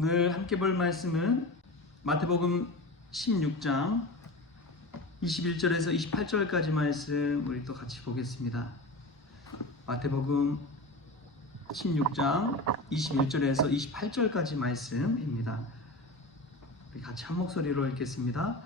오늘 함께 볼 말씀은 마태복음 16장 21절에서 28절까지 말씀 우리 또 같이 보겠습니다. 마태복음 16장 21절에서 28절까지 말씀입니다. 우리 같이 한 목소리로 읽겠습니다.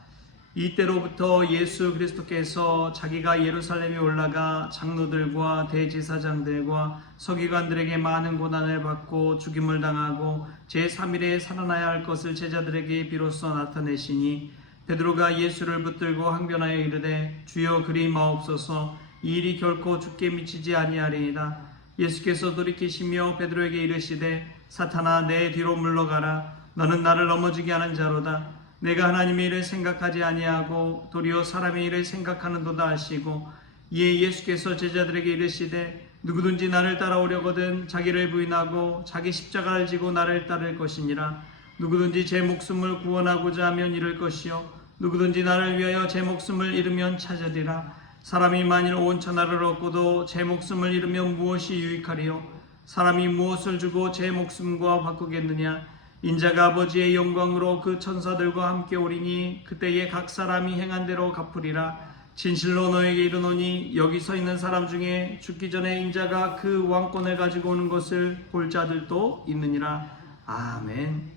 이때로부터 예수 그리스도께서 자기가 예루살렘에 올라가 장로들과 대제사장들과 서기관들에게 많은 고난을 받고 죽임을 당하고 제3일에 살아나야 할 것을 제자들에게 비로소 나타내시니 베드로가 예수를 붙들고 항변하여 이르되 주여 그리 마옵소서 이 일이 결코 주께 미치지 아니하리이다. 예수께서 돌이키시며 베드로에게 이르시되 사탄아 내 뒤로 물러가라. 너는 나를 넘어지게 하는 자로다. 내가 하나님의 일을 생각하지 아니하고 도리어 사람의 일을 생각하는도다 하시고 이에 예수께서 제자들에게 이르시되 누구든지 나를 따라오려거든 자기를 부인하고 자기 십자가를 지고 나를 따를 것이니라. 누구든지 제 목숨을 구원하고자 하면 잃을 것이요 누구든지 나를 위하여 제 목숨을 잃으면 찾으리라. 사람이 만일 온 천하를 얻고도 제 목숨을 잃으면 무엇이 유익하리요? 사람이 무엇을 주고 제 목숨과 바꾸겠느냐? 인자가 아버지의 영광으로 그 천사들과 함께 오리니 그때에 각 사람이 행한 대로 갚으리라. 진실로 너에게 이르노니 여기 서 있는 사람 중에 죽기 전에 인자가 그 왕권을 가지고 오는 것을 볼 자들도 있느니라. 아멘.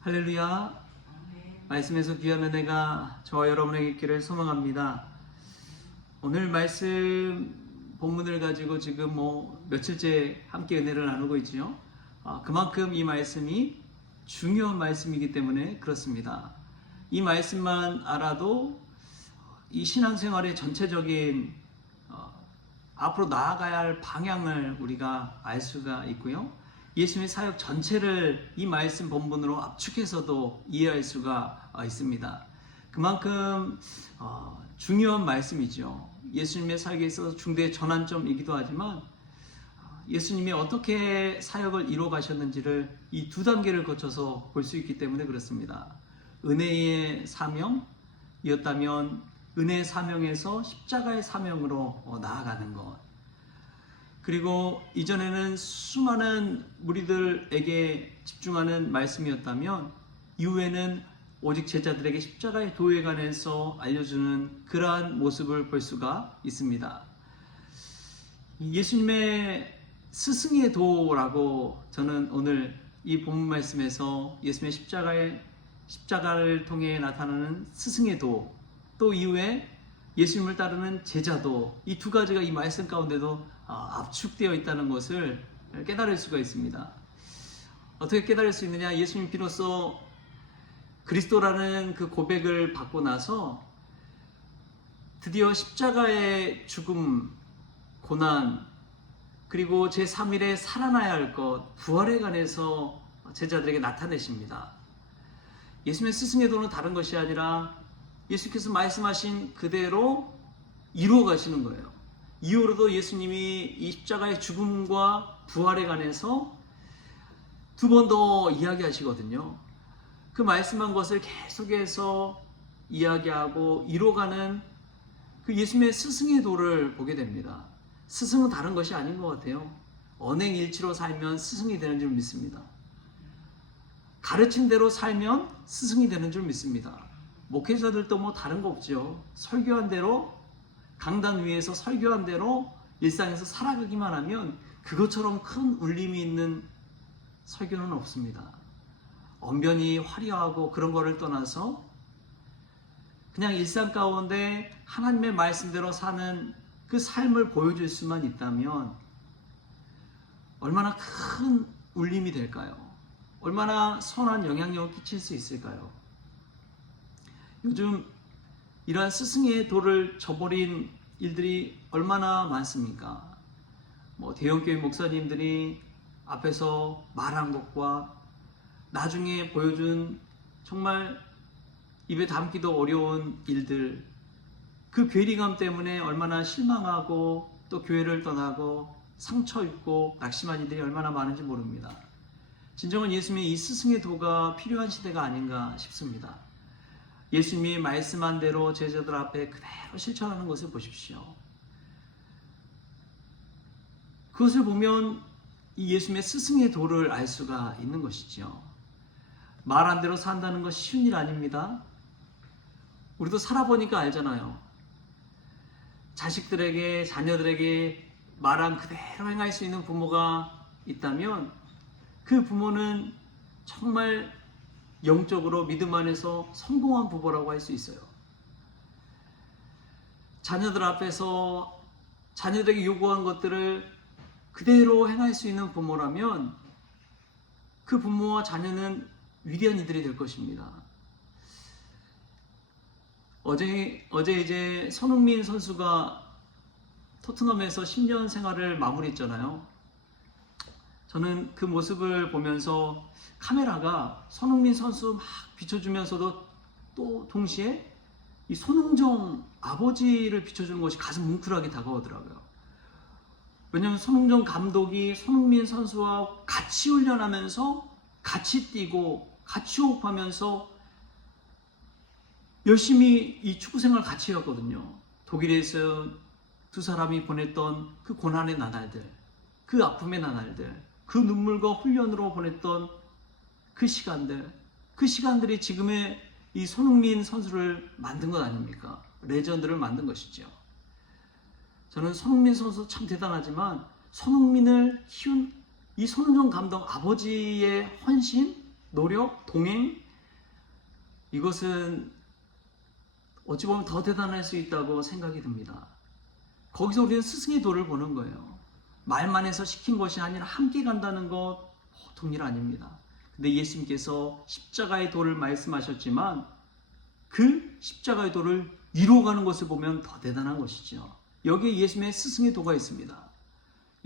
할렐루야. 말씀에서 귀한 은혜가 저와 여러분에게 있기를 소망합니다. 오늘 말씀 본문을 가지고 지금 며칠째 함께 은혜를 나누고 있지요. 그만큼 이 말씀이 중요한 말씀이기 때문에 그렇습니다. 이 말씀만 알아도 이 신앙생활의 전체적인 앞으로 나아가야 할 방향을 우리가 알 수가 있고요. 예수님의 사역 전체를 이 말씀 본문으로 압축해서도 이해할 수가 있습니다. 그만큼 중요한 말씀이죠. 예수님의 사역에 있어서 중대 전환점이기도 하지만 예수님이 어떻게 사역을 이루어 가셨는지를 이 두 단계를 거쳐서 볼 수 있기 때문에 그렇습니다. 은혜의 사명이었다면 은혜의 사명에서 십자가의 사명으로 나아가는 것. 그리고 이전에는 수많은 무리들에게 집중하는 말씀이었다면 이후에는 오직 제자들에게 십자가의 도에 관해서 알려주는 그러한 모습을 볼 수가 있습니다. 예수님의 스승의 도라고 저는 오늘 이 본문 말씀에서 예수님의 십자가를 통해 나타나는 스승의 도, 또 이후에 예수님을 따르는 제자도, 이 두 가지가 이 말씀 가운데도 압축되어 있다는 것을 깨달을 수가 있습니다. 어떻게 깨달을 수 있느냐? 예수님 비로소 그리스도라는 그 고백을 받고 나서 드디어 십자가의 죽음, 고난, 그리고 제3일에 살아나야 할 것, 부활에 관해서 제자들에게 나타내십니다. 예수님의 스승의 도는 다른 것이 아니라 예수께서 말씀하신 그대로 이루어 가시는 거예요. 이후로도 예수님이 이 십자가의 죽음과 부활에 관해서 두 번 더 이야기하시거든요. 그 말씀한 것을 계속해서 이야기하고 이루어가는 그 예수님의 스승의 도를 보게 됩니다. 스승은 다른 것이 아닌 것 같아요. 언행일치로 살면 스승이 되는 줄 믿습니다. 가르친 대로 살면 스승이 되는 줄 믿습니다. 목회자들도 다른 거 없죠. 설교한 대로, 강단 위에서 설교한 대로 일상에서 살아가기만 하면 그것처럼 큰 울림이 있는 설교는 없습니다. 언변이 화려하고 그런 거를 떠나서 그냥 일상 가운데 하나님의 말씀대로 사는 그 삶을 보여줄 수만 있다면 얼마나 큰 울림이 될까요? 얼마나 선한 영향력을 끼칠 수 있을까요? 요즘 이러한 스승의 도를 저버린 일들이 얼마나 많습니까? 대형교회 목사님들이 앞에서 말한 것과 나중에 보여준 정말 입에 담기도 어려운 일들, 그 괴리감 때문에 얼마나 실망하고 또 교회를 떠나고 상처 입고 낙심한 이들이 얼마나 많은지 모릅니다. 진정한 예수님의 이 스승의 도가 필요한 시대가 아닌가 싶습니다. 예수님이 말씀한 대로 제자들 앞에 그대로 실천하는 것을 보십시오. 그것을 보면 이 예수님의 스승의 도를 알 수가 있는 것이죠. 말한 대로 산다는 것이 쉬운 일 아닙니다. 우리도 살아보니까 알잖아요. 자식들에게, 자녀들에게 말한 그대로 행할 수 있는 부모가 있다면 그 부모는 정말 영적으로 믿음 안에서 성공한 부모라고 할 수 있어요. 자녀들 앞에서 자녀들에게 요구한 것들을 그대로 행할 수 있는 부모라면 그 부모와 자녀는 위대한 이들이 될 것입니다. 어제 이제 손흥민 선수가 토트넘에서 10년 생활을 마무리했잖아요. 저는 그 모습을 보면서 카메라가 손흥민 선수 막 비춰주면서도 또 동시에 이 손흥정 아버지를 비춰주는 것이 가슴 뭉클하게 다가오더라고요. 왜냐하면 손흥정 감독이 손흥민 선수와 같이 훈련하면서 같이 뛰고 같이 호흡하면서 열심히 이 축구 생활을 같이 해왔거든요. 독일에서 두 사람이 보냈던 그 고난의 나날들, 그 아픔의 나날들, 그 눈물과 훈련으로 보냈던 그 시간들이 지금의 이 손흥민 선수를 만든 것 아닙니까? 레전드를 만든 것이죠. 저는 손흥민 선수 참 대단하지만 손흥민을 키운 이 손흥정 감독 아버지의 헌신, 노력, 동행, 이것은 어찌 보면 더 대단할 수 있다고 생각이 듭니다. 거기서 우리는 스승의 도를 보는 거예요. 말만 해서 시킨 것이 아니라 함께 간다는 것 보통 일 아닙니다. 근데 예수님께서 십자가의 도를 말씀하셨지만 그 십자가의 도를 이루어가는 것을 보면 더 대단한 것이죠. 여기에 예수님의 스승의 도가 있습니다.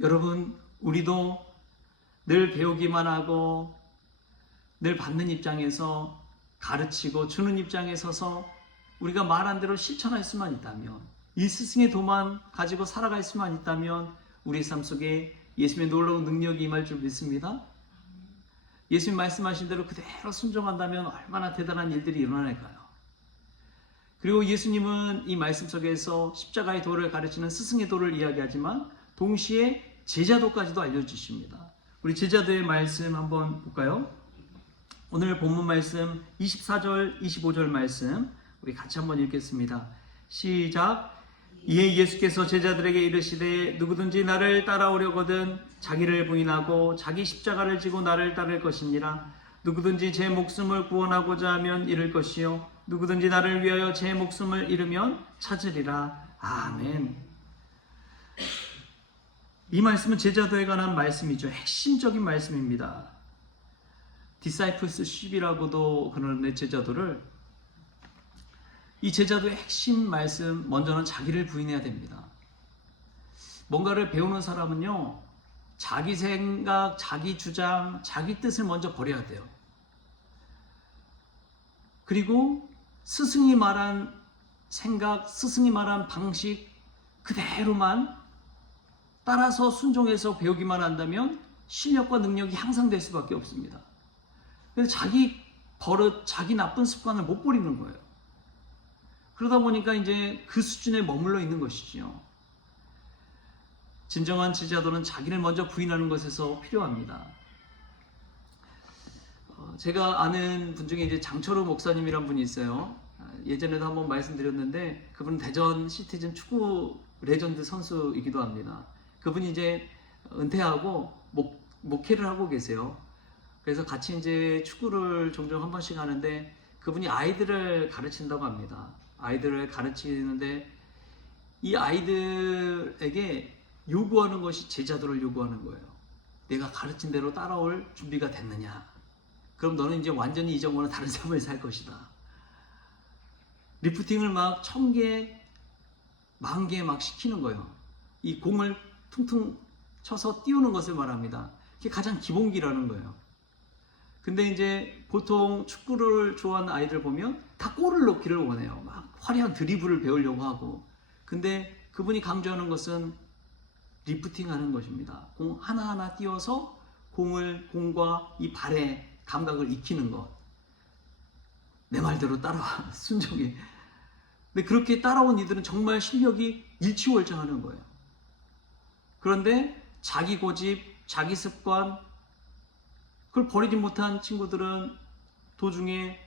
여러분, 우리도 늘 배우기만 하고 늘 받는 입장에서 가르치고 주는 입장에 서서 우리가 말한 대로 실천할 수만 있다면, 이 스승의 도만 가지고 살아갈 수만 있다면 우리의 삶 속에 예수님의 놀라운 능력이 임할 줄 믿습니다. 예수님 말씀하신 대로 그대로 순종한다면 얼마나 대단한 일들이 일어날까요? 그리고 예수님은 이 말씀 속에서 십자가의 도를 가르치는 스승의 도를 이야기하지만 동시에 제자도까지도 알려주십니다. 우리 제자도의 말씀 한번 볼까요? 오늘 본문 말씀 24절, 25절 말씀 우리 같이 한번 읽겠습니다. 시작. 이에 예수께서 제자들에게 이르시되 누구든지 나를 따라오려거든 자기를 부인하고 자기 십자가를 지고 나를 따를 것이니라. 누구든지 제 목숨을 구원하고자 하면 잃을 것이요 누구든지 나를 위하여 제 목숨을 잃으면 찾으리라. 아멘. 이 말씀은 제자도에 관한 말씀이죠. 핵심적인 말씀입니다. 디사이플스십이라고도 그러는데 제자도를, 이 제자도의 핵심 말씀, 먼저는 자기를 부인해야 됩니다. 뭔가를 배우는 사람은요, 자기 생각, 자기 주장, 자기 뜻을 먼저 버려야 돼요. 그리고 스승이 말한 생각, 스승이 말한 방식 그대로만 따라서 순종해서 배우기만 한다면 실력과 능력이 향상될 수밖에 없습니다. 그래서 자기 버릇, 자기 나쁜 습관을 못 버리는 거예요. 그러다 보니까 이제 그 수준에 머물러 있는 것이죠. 진정한 제자도는 자기를 먼저 부인하는 것에서 필요합니다. 제가 아는 분 중에 이제 장철호 목사님이란 분이 있어요. 예전에도 한번 말씀드렸는데 그분은 대전 시티즌 축구 레전드 선수이기도 합니다. 그분이 이제 은퇴하고 목회를 하고 계세요. 그래서 같이 이제 축구를 종종 한 번씩 하는데 그분이 아이들을 가르친다고 합니다. 아이들을 가르치는데 이 아이들에게 요구하는 것이 제자도를 요구하는 거예요. 내가 가르친 대로 따라올 준비가 됐느냐? 그럼 너는 이제 완전히 이전과는 다른 삶을 살 것이다. 리프팅을 막 1000개, 10,000개 막 시키는 거예요. 이 공을 퉁퉁 쳐서 띄우는 것을 말합니다. 그게 가장 기본기라는 거예요. 근데 이제 보통 축구를 좋아하는 아이들 보면 다 골을 넣기를 원해요. 막 화려한 드리블을 배우려고 하고. 근데 그분이 강조하는 것은 리프팅 하는 것입니다. 공 하나하나 띄워서 공과 이 발의 감각을 익히는 것. 내 말대로 따라와, 순종해. 근데 그렇게 따라온 이들은 정말 실력이 일취월장하는 거예요. 그런데 자기 고집, 자기 습관, 그걸 버리지 못한 친구들은 도중에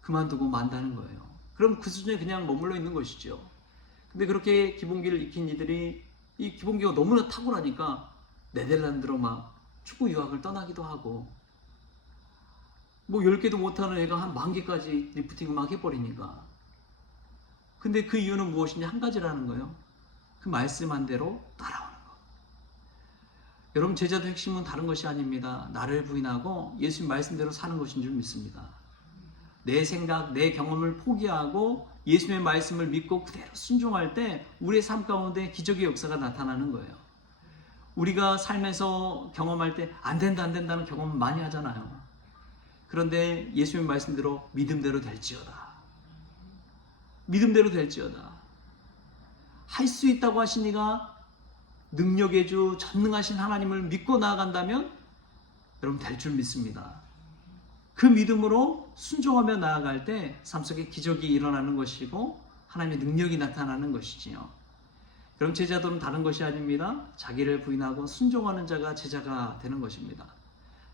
그만두고 만다는 거예요. 그럼 그 수준에 그냥 머물러 있는 것이죠. 근데 그렇게 기본기를 익힌 이들이 이 기본기가 너무나 탁월하니까 네덜란드로 막 축구 유학을 떠나기도 하고, 뭐 10개도 못하는 애가 한 10,000개까지 리프팅을 막 해버리니까. 근데 그 이유는 무엇이냐? 한 가지라는 거예요. 그 말씀한 대로 따라오는 거. 여러분, 제자도 핵심은 다른 것이 아닙니다. 나를 부인하고 예수님 말씀대로 사는 것인 줄 믿습니다. 내 생각, 내 경험을 포기하고 예수님의 말씀을 믿고 그대로 순종할 때 우리의 삶 가운데 기적의 역사가 나타나는 거예요. 우리가 삶에서 경험할 때 안 된다 안 된다는 경험을 많이 하잖아요. 그런데 예수님의 말씀대로 믿음대로 될지어다. 믿음대로 될지어다. 할 수 있다고 하시니가 능력의 주 전능하신 하나님을 믿고 나아간다면 여러분 될 줄 믿습니다. 그 믿음으로 순종하며 나아갈 때 삶 속에 기적이 일어나는 것이고 하나님의 능력이 나타나는 것이지요. 그럼 제자도는 다른 것이 아닙니다. 자기를 부인하고 순종하는 자가 제자가 되는 것입니다.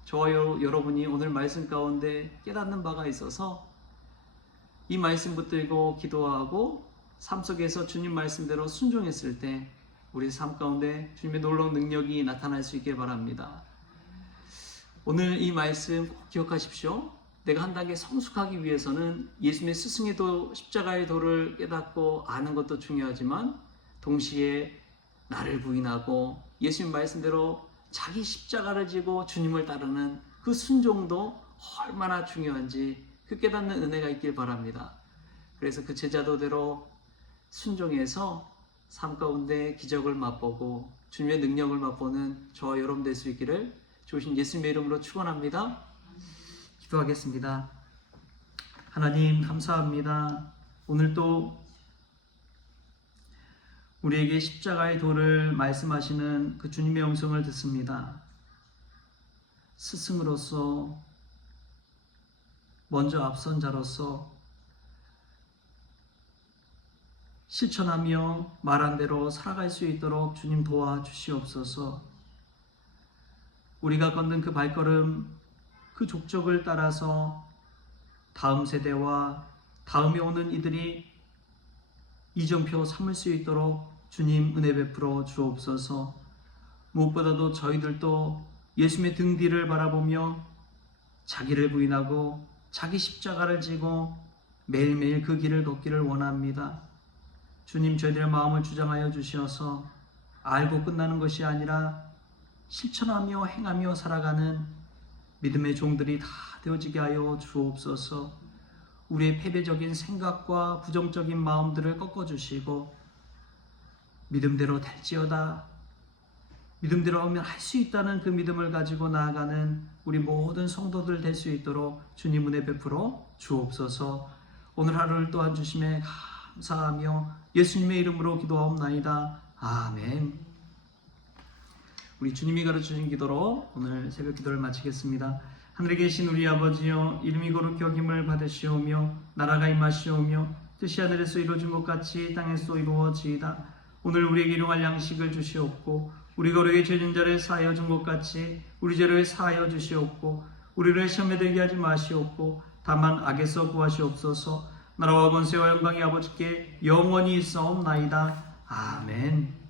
저와 여러분이 오늘 말씀 가운데 깨닫는 바가 있어서 이 말씀 붙들고 기도하고 삶 속에서 주님 말씀대로 순종했을 때 우리 삶 가운데 주님의 놀라운 능력이 나타날 수 있게 바랍니다. 오늘 이 말씀 꼭 기억하십시오. 내가 한 단계 성숙하기 위해서는 예수님의 스승의 도, 십자가의 도를 깨닫고 아는 것도 중요하지만 동시에 나를 부인하고 예수님 말씀대로 자기 십자가를 지고 주님을 따르는 그 순종도 얼마나 중요한지 그 깨닫는 은혜가 있길 바랍니다. 그래서 그 제자도대로 순종해서 삶 가운데 기적을 맛보고 주님의 능력을 맛보는 저와 여러분 될 수 있기를 주신 예수님의 이름으로 축원합니다. 기도하겠습니다. 하나님 감사합니다. 오늘 또 우리에게 십자가의 도를 말씀하시는 그 주님의 음성을 듣습니다. 스승으로서 먼저 앞선 자로서 실천하며 말한 대로 살아갈 수 있도록 주님 도와주시옵소서. 우리가 걷는 그 발걸음, 그 족적을 따라서 다음 세대와 다음에 오는 이들이 이정표 삼을 수 있도록 주님 은혜 베풀어 주옵소서. 무엇보다도 저희들도 예수님의 등 뒤를 바라보며 자기를 부인하고 자기 십자가를 지고 매일매일 그 길을 걷기를 원합니다. 주님, 저희들의 마음을 주장하여 주시어서 알고 끝나는 것이 아니라 실천하며 행하며 살아가는 믿음의 종들이 다 되어지게 하여 주옵소서. 우리의 패배적인 생각과 부정적인 마음들을 꺾어주시고 믿음대로 될지어다, 믿음대로 하면 할 수 있다는 그 믿음을 가지고 나아가는 우리 모든 성도들 될 수 있도록 주님 은혜 베풀어 주옵소서. 오늘 하루를 또한 주심에 감사하며 예수님의 이름으로 기도하옵나이다. 아멘. 우리 주님이 가르쳐주신 기도로 오늘 새벽 기도를 마치겠습니다. 하늘에 계신 우리 아버지여, 이름이 거룩히 여김을 받으시오며 나라가 임하시오며 뜻이 하늘에서 이루어진 것 같이 땅에서 이루어지이다. 오늘 우리에게 일용할 양식을 주시옵고 우리가 우리에게 죄진 자를 사하여 준 것 같이 우리 죄를 사하여 주시옵고 우리를 시험에 들게 하지 마시옵고 다만 악에서 구하시옵소서. 나라와 권세와 영광이 아버지께 영원히 있사옵나이다. 아멘.